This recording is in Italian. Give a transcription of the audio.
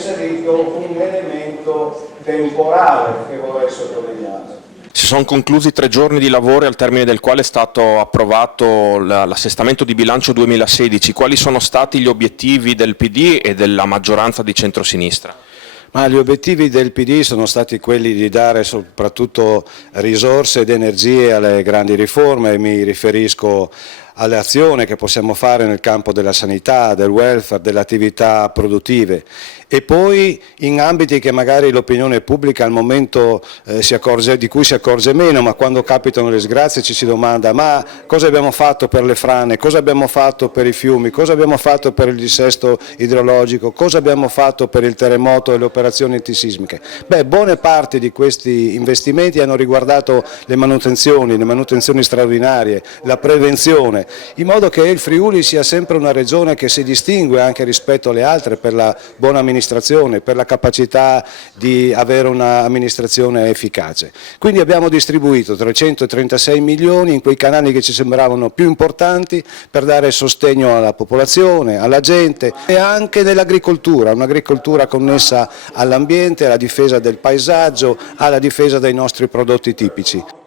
inserito un elemento temporale che vorrei sottolineare. Si sono conclusi 3 giorni di lavoro al termine del quale è stato approvato l'assestamento di bilancio 2016. Quali sono stati gli obiettivi del PD e della maggioranza di centrosinistra? Ma gli obiettivi del PD sono stati quelli di dare soprattutto risorse ed energie alle grandi riforme, mi riferisco alle azioni che possiamo fare nel campo della sanità, del welfare, delle attività produttive e poi in ambiti che magari l'opinione pubblica al momento di cui si accorge meno, ma quando capitano le disgrazie ci si domanda ma cosa abbiamo fatto per le frane, cosa abbiamo fatto per i fiumi, cosa abbiamo fatto per il dissesto idrologico, cosa abbiamo fatto per il terremoto e le operazioni antisismiche. Beh, buone parti di questi investimenti hanno riguardato le manutenzioni straordinarie, la prevenzione, in modo che il Friuli sia sempre una regione che si distingue anche rispetto alle altre per la buona amministrazione, per la capacità di avere un'amministrazione efficace. Quindi abbiamo distribuito 336 milioni in quei canali che ci sembravano più importanti per dare sostegno alla popolazione, alla gente e anche nell'agricoltura, un'agricoltura connessa all'ambiente, alla difesa del paesaggio, alla difesa dei nostri prodotti tipici.